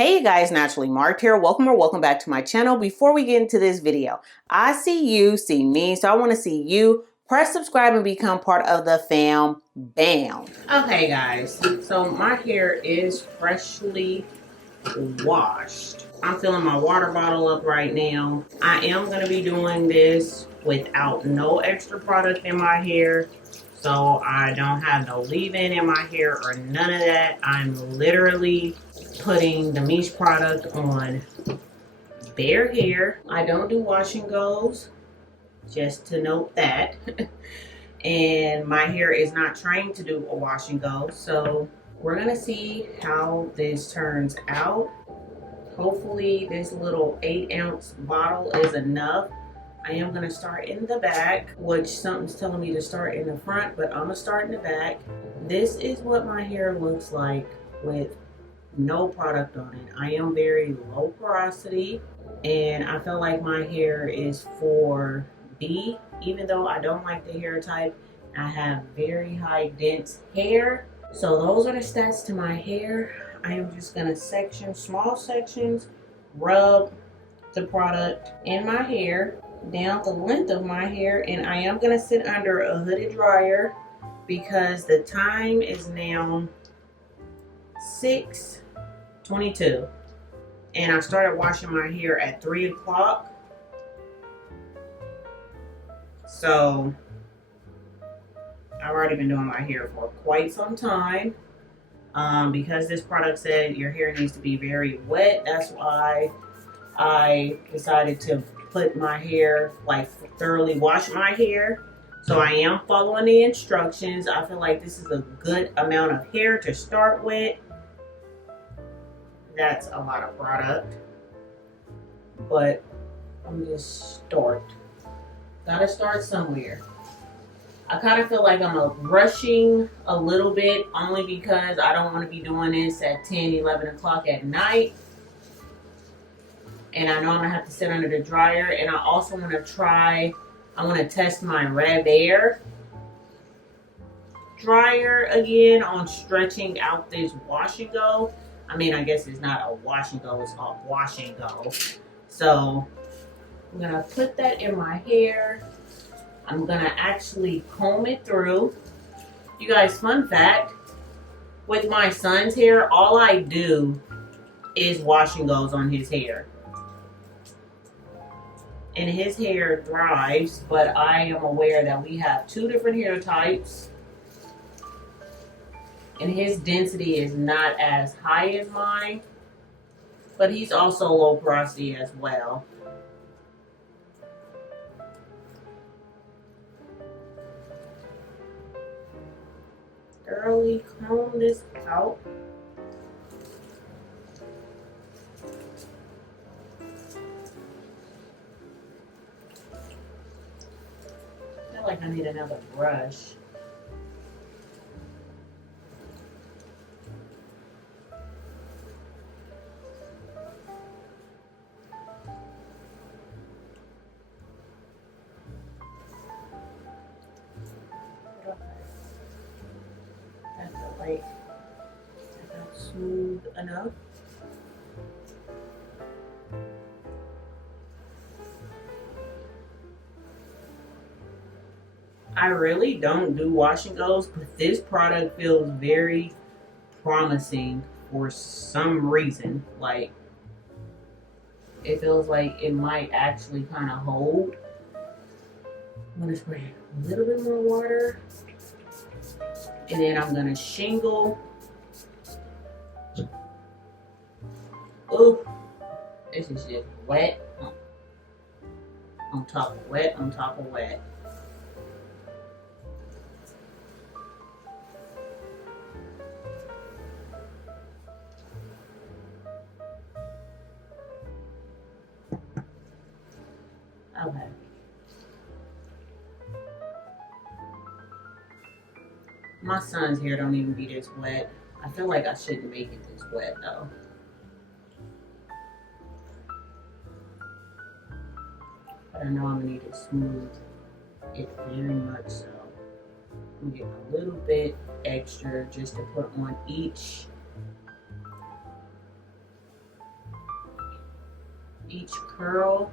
Hey you guys, Naturally Marked here. Welcome or welcome back to my channel. Before we get into this video, I see you, see me, so I want to see you. Press subscribe and become part of the fam. Bam. Okay guys, so my hair is freshly washed. I'm filling my water bottle up right now. I am going to be doing this without no extra product in my hair. So I don't have no leave-in in my hair or none of that. I'm literally putting the Miche product on bare hair. I don't do wash and goes, just to note that. And my hair is not trained to do a wash and go. So we're gonna see how this turns out. Hopefully this little 8-ounce bottle is enough. I am going to start in the back, which something's telling me to start in the front, but I'm going to start in the back. This is what my hair looks like with no product on it. I am very low porosity, and I feel like my hair is for B, even though I don't like the hair type. I have very high dense hair. So those are the stats to my hair. I am just going to section, small sections, rub the product in my hair down the length of my hair, and I am going to sit under a hooded dryer because the time is now 6:22 and I started washing my hair at 3 o'clock. So I've already been doing my hair for quite some time. Because this product said your hair needs to be very wet, that's why I decided to put my hair, like thoroughly wash my hair. So I am following the instructions. I feel like this is a good amount of hair to start with. That's a lot of product, but I'm just gotta start somewhere. I kind of feel like I'm rushing a little bit only because I don't want to be doing this at 10, 11 o'clock at night. And I know I'm going to have to sit under the dryer. And I also want to test my rattail dryer again on stretching out this wash and go. I mean, I guess it's not a wash and go, it's a wash and go. So I'm going to put that in my hair. I'm going to actually comb it through. You guys, fun fact, with my son's hair, all I do is wash and goes on his hair. And his hair thrives, but I am aware that we have 2 different hair types. And his density is not as high as mine, but he's also low porosity as well. Thoroughly comb this out. I feel like I need another brush. Like that's smooth enough. I really don't do wash and goes, but this product feels very promising for some reason. Like it feels like it might actually kind of hold. I'm gonna spray a little bit more water. And then I'm gonna shingle. Ooh, this is just wet. On top of wet, on top of wet. Okay. My son's hair don't even be this wet. I feel like I shouldn't make it this wet though. But I know I'm gonna need to smooth it very much so. I'm gonna get a little bit extra just to put on each each curl.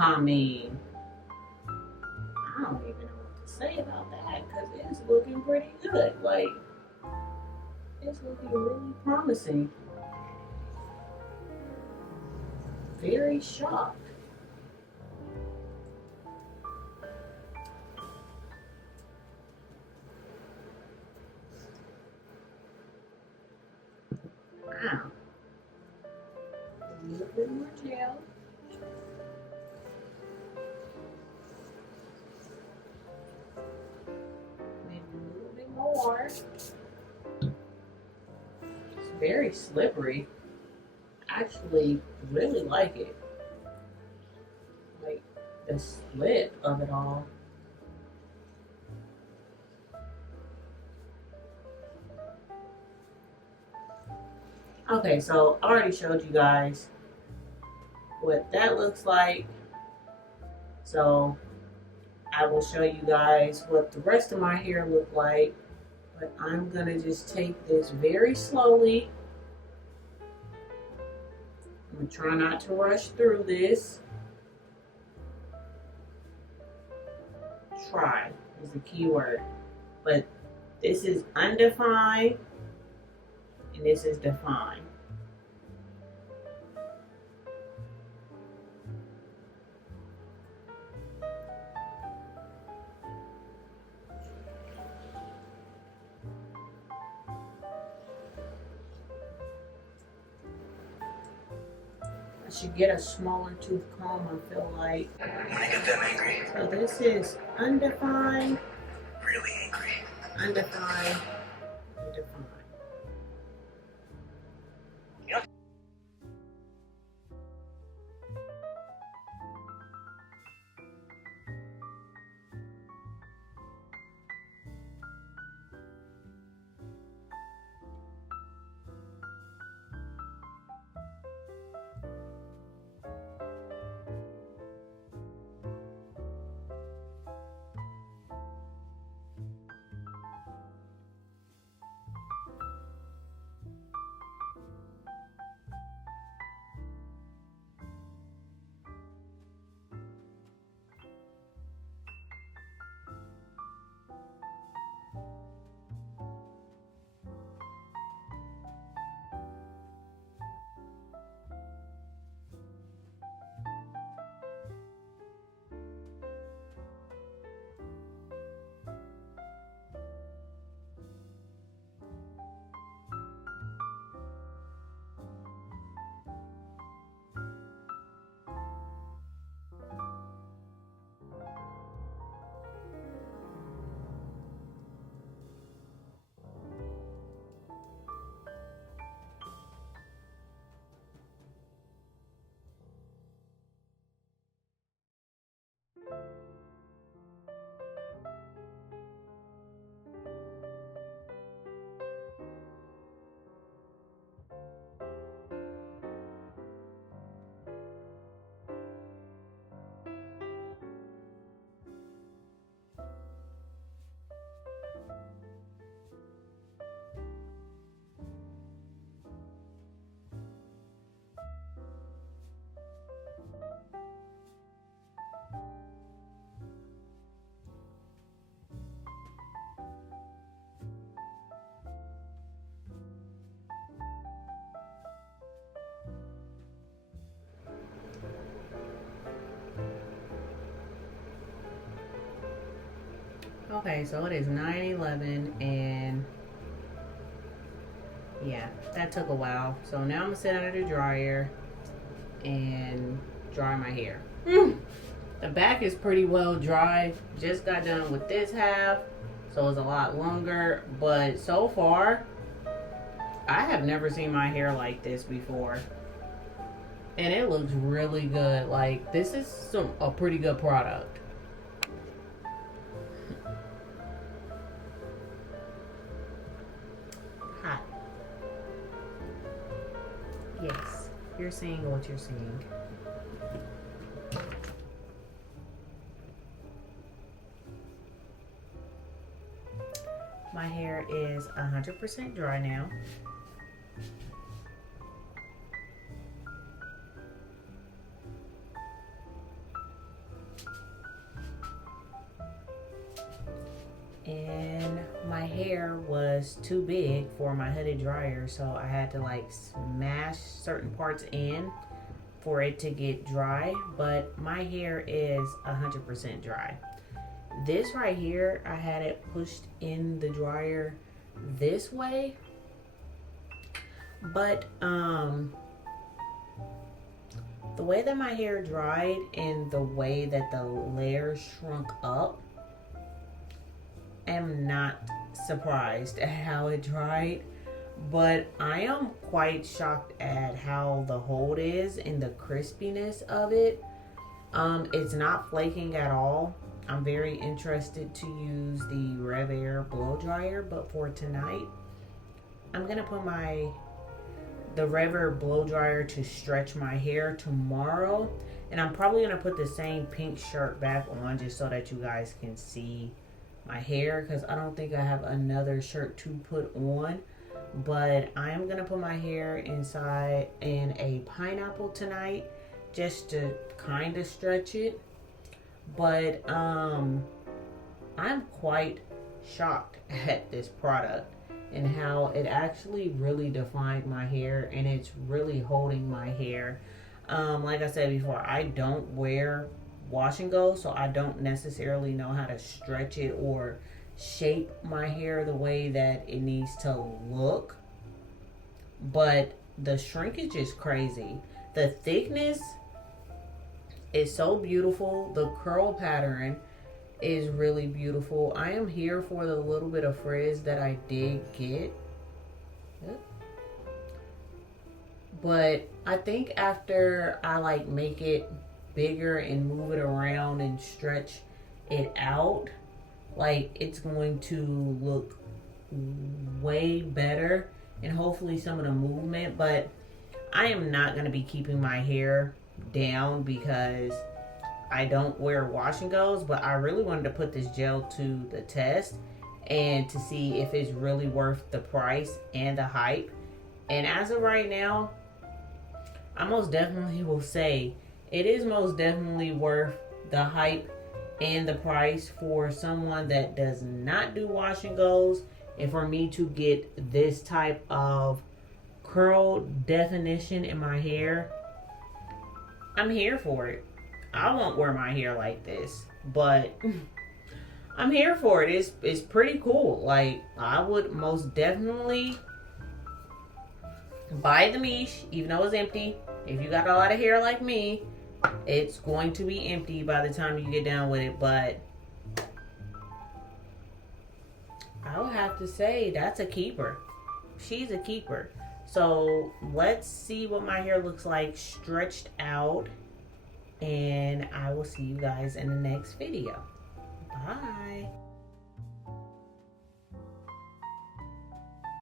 I mean, I don't even know what to say about that because it's looking pretty good. Like, it's looking really promising. Very shocked. Wow. A little bit more gel. More. It's very slippery. I actually really like it. Like the slip of it all. Okay, so I already showed you guys what that looks like. So I will show you guys what the rest of my hair look like. But I'm gonna just take this very slowly. I'm gonna try not to rush through this. Try is the key word. But this is undefined and this is defined. I should get a smaller tooth comb, I feel like. When I get them angry. So this is undefined. Really angry. Undefined. Undefined. Yep. Okay, so it is 9:11 and yeah, that took a while. So now I'm gonna sit under the dryer and dry my hair. The back is pretty well dry. Just got done with this half, so it's a lot longer. But so far, I have never seen my hair like this before. And it looks really good. Like, this is a pretty good product. you're seeing what you're seeing. My hair is 100% dry now. And my hair was too big for my hooded dryer, so I had to like smash certain parts in for it to get dry, but my hair is 100% dry. This right here, I had it pushed in the dryer this way, but the way that my hair dried and the way that the layers shrunk up, I'm not surprised at how it dried, but I am quite shocked at how the hold is and the crispiness of it. It's not flaking at all. I'm very interested to use the Rev Air blow dryer, but for tonight, I'm gonna put the Rev Air blow dryer to stretch my hair tomorrow, and I'm probably gonna put the same pink shirt back on just so that you guys can see my hair, because I don't think I have another shirt to put on. But I am gonna put my hair inside in a pineapple tonight just to kind of stretch it. But I'm quite shocked at this product and how it actually really defined my hair, and it's really holding my hair. Like I said before, I don't wear wash and go, so I don't necessarily know how to stretch it or shape my hair the way that it needs to look, but the shrinkage is crazy. The thickness is so beautiful. The curl pattern is really beautiful. I am here for the little bit of frizz that I did get, but I think after I like make it bigger and move it around and stretch it out, like it's going to look way better, and hopefully some of the movement. But I am not going to be keeping my hair down because I don't wear wash and goes, but I really wanted to put this gel to the test and to see if it's really worth the price and the hype. And as of right now, I most definitely will say it is most definitely worth the hype and the price for someone that does not do wash and goes, and for me to get this type of curl definition in my hair. I'm here for it. I won't wear my hair like this, but I'm here for it. It's pretty cool. Like, I would most definitely buy the Miche, even though it's empty. If you got a lot of hair like me, it's going to be empty by the time you get down with it, but I would have to say that's a keeper. She's a keeper. So let's see what my hair looks like stretched out, and I will see you guys in the next video. Bye.